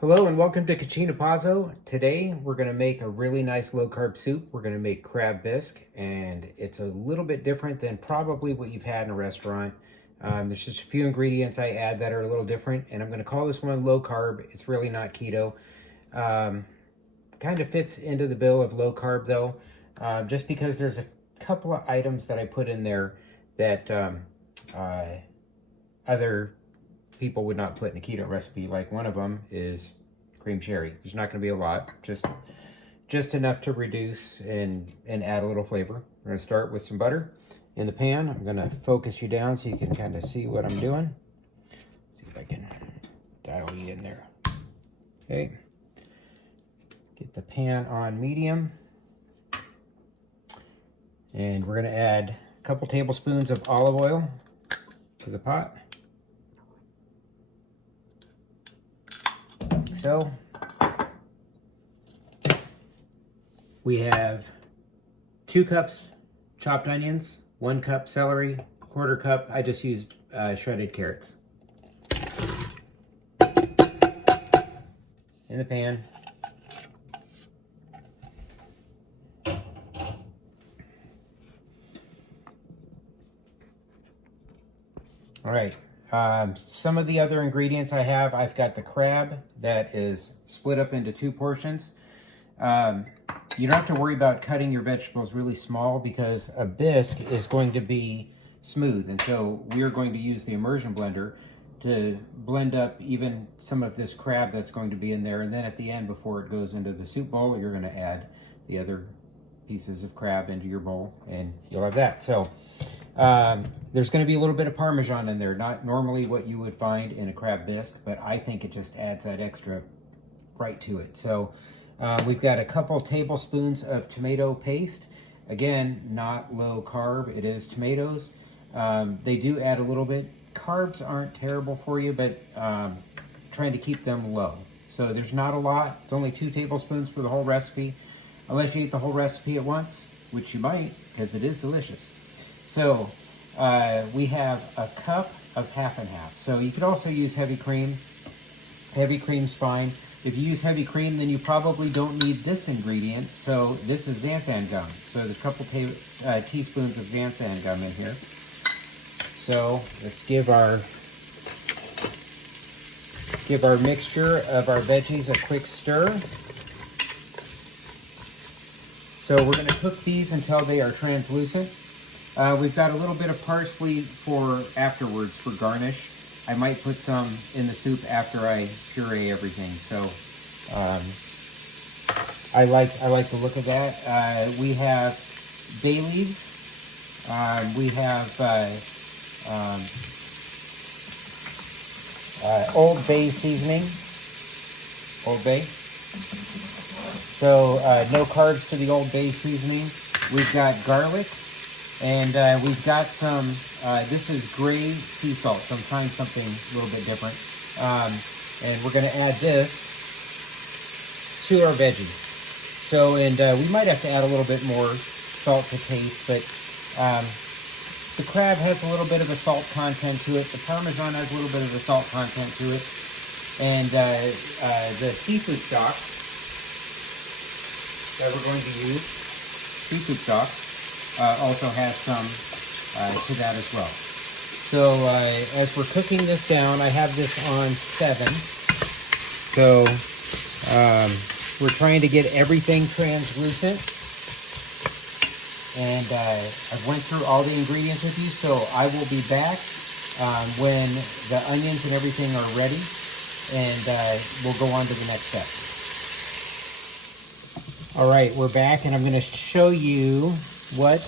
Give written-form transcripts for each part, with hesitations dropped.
Hello and welcome to Cucina Pazzo. Today we're going to make a really nice low-carb soup. We're going to make crab bisque, and it's a little bit different than probably what you've had in a restaurant. There's just a few ingredients I add that are a little different, and I'm going to call this one low-carb. It's really not keto. Kind of fits into the bill of low-carb though, just because there's a couple of items that I put in there that other people would not put in a keto recipe. Like one of them is cream cherry. There's not going to be a lot, just enough to reduce and add a little flavor. We're going to start with some butter in the pan. I'm going to focus you down so you can kind of see what I'm doing. See if I can dial you in there. Okay. Get the pan on medium. And we're going to add a couple tablespoons of olive oil to the pot. So we have 2 cups chopped onions, 1 cup celery, 1/4 cup. I just used shredded carrots in the pan. All right. Some of the other ingredients I've got the crab that is split up into 2 portions. You don't have to worry about cutting your vegetables really small because a bisque is going to be smooth. And so we're going to use the immersion blender to blend up even some of this crab that's going to be in there. And then at the end, before it goes into the soup bowl, you're going to add the other pieces of crab into your bowl and you'll have that. So there's going to be a little bit of Parmesan in there, not normally what you would find in a crab bisque, but I think it just adds that extra right to it. So we've got a couple tablespoons of tomato paste. Again, not low carb, it is tomatoes. They do add a little bit. Carbs aren't terrible for you, but trying to keep them low. So there's not a lot. It's only 2 tablespoons for the whole recipe, unless you eat the whole recipe at once, which you might, because it is delicious. So we have a cup of half and half. So you could also use heavy cream. Heavy cream's fine. If you use heavy cream, then you probably don't need this ingredient. So this is xanthan gum. So there's a couple teaspoons of xanthan gum in here. So let's give our mixture of our veggies a quick stir. So we're going to cook these until they are translucent. We've got a little bit of parsley for afterwards for garnish. I might put some in the soup after I puree everything. So I like the look of that. We have bay leaves. We have Old Bay seasoning. Old Bay. So no carbs to the Old Bay seasoning. We've got garlic. And we've got some, this is gray sea salt, so I'm trying something a little bit different. And we're going to add this to our veggies. So, and we might have to add a little bit more salt to taste, but the crab has a little bit of a salt content to it. The Parmesan has a little bit of a salt content to it. And the seafood stock that we're going to use, seafood stock, also has some to that as well. So as we're cooking this down, I have this on 7. So we're trying to get everything translucent. And I've went through all the ingredients with you, so I will be back when the onions and everything are ready. And we'll go on to the next step. All right, we're back, and I'm going to show you what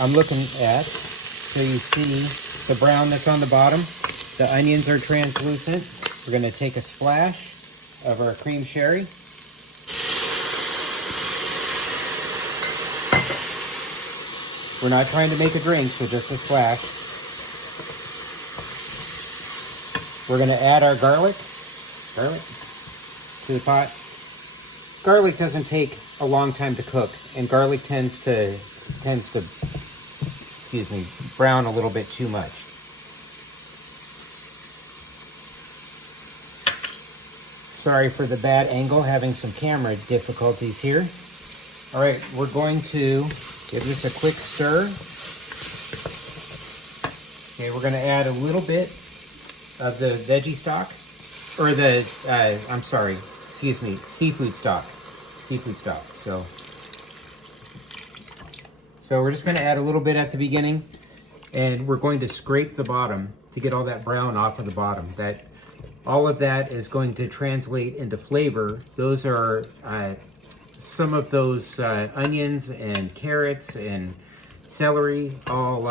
I'm looking at. So you see the brown that's on the bottom. The onions are translucent. We're going to take a splash of our cream sherry. We're not trying to make a drink, so just a splash. We're going to add our garlic to the pot. Garlic doesn't take a long time to cook, and garlic tends to brown a little bit too much. Sorry for the bad angle, having some camera difficulties here. All right, we're going to give this a quick stir. Okay, we're gonna add a little bit of the veggie stock, or the, I'm sorry, excuse me, seafood stock. Seafood stock, so we're just gonna add a little bit at the beginning, and we're going to scrape the bottom to get all that brown off of the bottom. All of that is going to translate into flavor. Those are some of those onions and carrots and celery all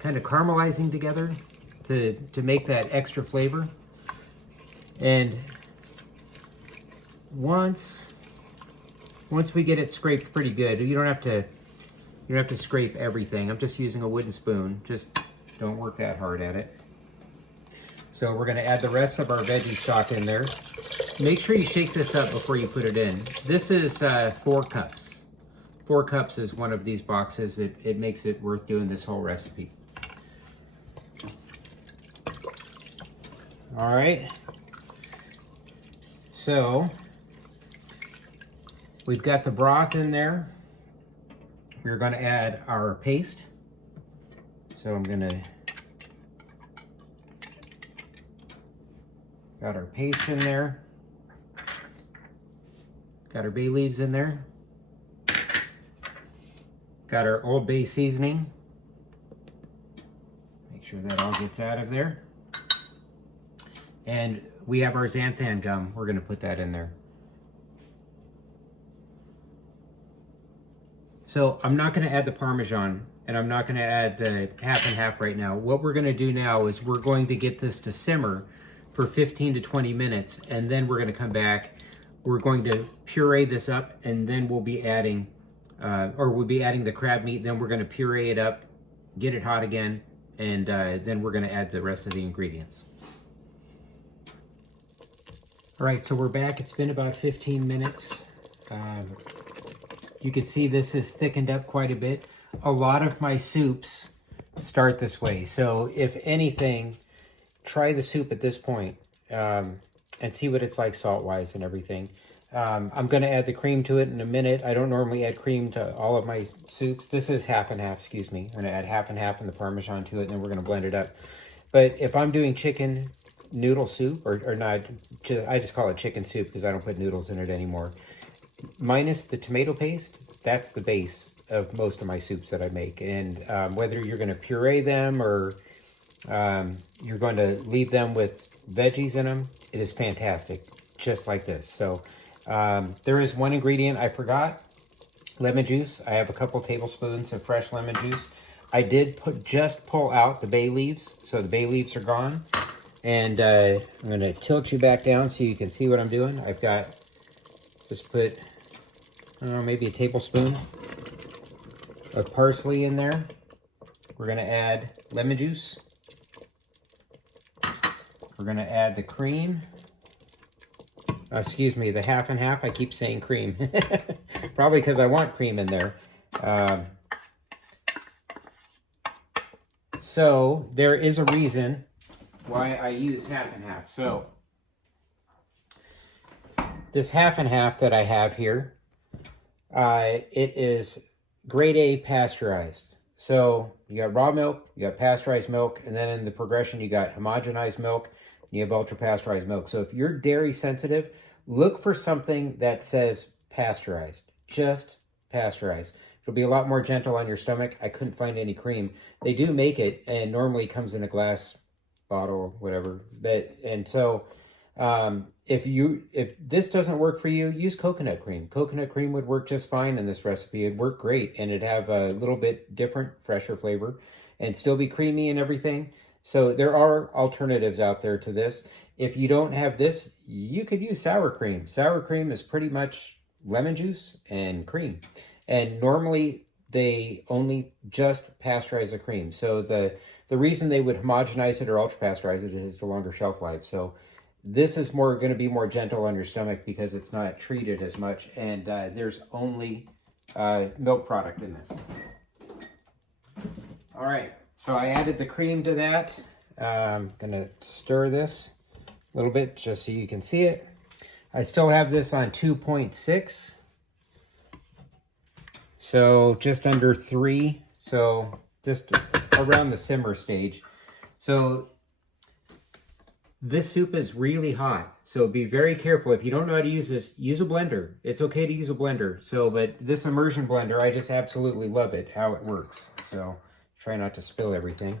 kind of caramelizing together to make that extra flavor. And once we get it scraped pretty good, you don't have to scrape everything. I'm just using a wooden spoon. Just don't work that hard at it. So we're gonna add the rest of our veggie stock in there. Make sure you shake this up before you put it in. This is 4 cups. 4 cups is one of these boxes. It makes it worth doing this whole recipe. All right. So we've got the broth in there. We're gonna add our paste. So I'm gonna got our paste in there. Got our bay leaves in there. Got our Old Bay seasoning. Make sure that all gets out of there. And we have our xanthan gum. We're gonna put that in there. So I'm not gonna add the Parmesan, and I'm not gonna add the half and half right now. What we're gonna do now is we're going to get this to simmer for 15 to 20 minutes, and then we're gonna come back. We're going to puree this up, and then we'll be adding, the crab meat. Then we're gonna puree it up, get it hot again, and then we're gonna add the rest of the ingredients. All right, so we're back. It's been about 15 minutes. You can see this has thickened up quite a bit. A lot of my soups start this way. So if anything, try the soup at this point and see what it's like salt-wise and everything. I'm gonna add the cream to it in a minute. I don't normally add cream to all of my soups. This is half and half, excuse me. I'm gonna add half and half and the Parmesan to it, and then we're gonna blend it up. But if I'm doing chicken noodle soup, or not, I just call it chicken soup because I don't put noodles in it anymore. Minus the tomato paste, that's the base of most of my soups that I make. And whether you're gonna puree them or you're going to leave them with veggies in them, it is fantastic, just like this. So there is one ingredient I forgot, lemon juice. I have a couple tablespoons of fresh lemon juice. I did just pull out the bay leaves, so the bay leaves are gone. And I'm gonna tilt you back down so you can see what I'm doing. I've got, just put, I don't know, maybe a tablespoon of parsley in there. We're gonna add lemon juice. We're gonna add the cream. Excuse me, the half and half. I keep saying cream. Probably because I want cream in there. So there is a reason why I use half and half. So this half and half that I have here, it is grade A pasteurized. So you got raw milk, you got pasteurized milk, and then in the progression you got homogenized milk, and you have ultra pasteurized milk. So if you're dairy sensitive, look for something that says pasteurized, just pasteurized. It'll be a lot more gentle on your stomach. I couldn't find any cream. They do make it, and normally it comes in a glass bottle, whatever. And so if this doesn't work for you, use coconut cream. Coconut cream would work just fine in this recipe. It'd work great, and it'd have a little bit different, fresher flavor, and still be creamy and everything. So there are alternatives out there to this. If you don't have this, you could use sour cream. Sour cream is pretty much lemon juice and cream. And normally they only just pasteurize the cream. So the reason they would homogenize it or ultra pasteurize it is the longer shelf life. So this is going to be more gentle on your stomach because it's not treated as much, and there's only milk product in this. All right, so I added the cream to that. I'm gonna stir this a little bit just so you can see it. I still have this on 2.6. So just under 3. So just around the simmer stage. So this soup is really hot. So be very careful. If you don't know how to use this, use a blender. It's okay to use a blender. So, but this immersion blender, I just absolutely love it, how it works. So try not to spill everything.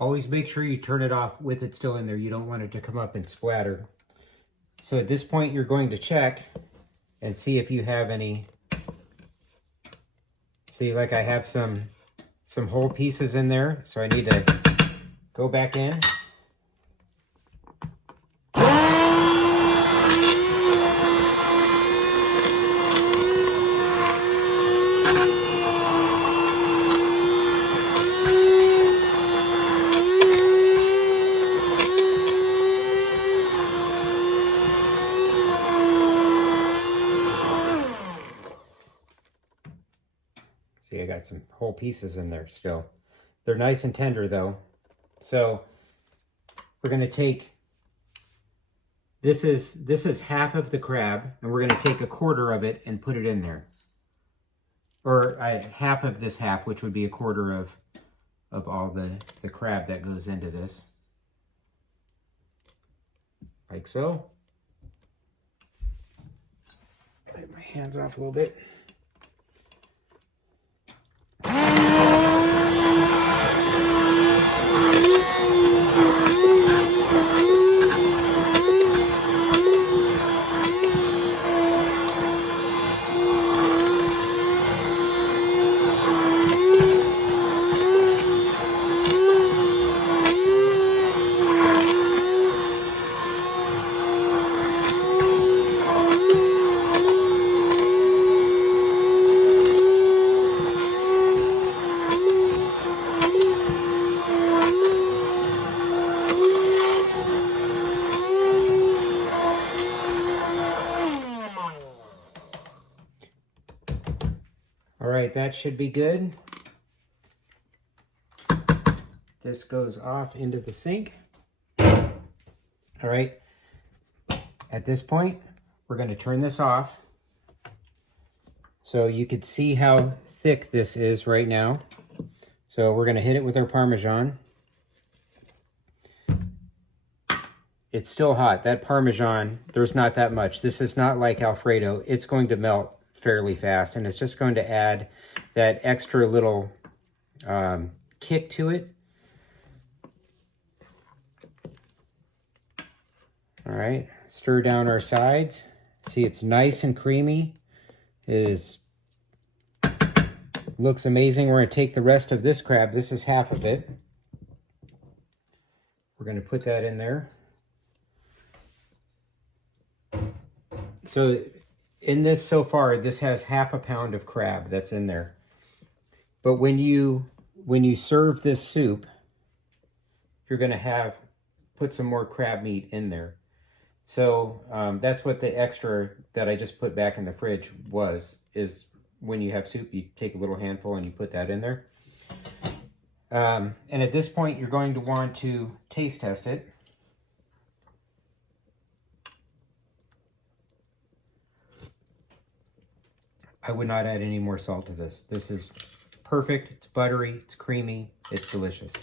Always make sure you turn it off with it still in there. You don't want it to come up and splatter. So at this point, you're going to check and see if you have any. See, like I have some whole pieces in there, so I need to go back in. See, I got some whole pieces in there still. They're nice and tender though. So we're going to take, this is half of the crab, and we're going to take a quarter of it and put it in there. Or half of this half, which would be a quarter of all the crab that goes into this. Like so. Wipe my hands off a little bit. All right, that should be good. This goes off into the sink. All right, at this point, we're going to turn this off. So you could see how thick this is right now. So we're going to hit it with our Parmesan. It's still hot. That Parmesan, there's not that much. This is not like Alfredo. It's going to melt fairly fast, and it's just going to add that extra little kick to it. All right, stir down our sides. See, it's nice and creamy. It looks amazing. We're going to take the rest of this crab. This is half of it. We're going to put that in there. So in this so far, this has half a pound of crab that's in there. But when you serve this soup, you're going to put some more crab meat in there. So that's what the extra that I just put back in the fridge is when you have soup, you take a little handful and you put that in there. And at this point, you're going to want to taste test it. I would not add any more salt to this. This is perfect. It's buttery. It's creamy. It's delicious.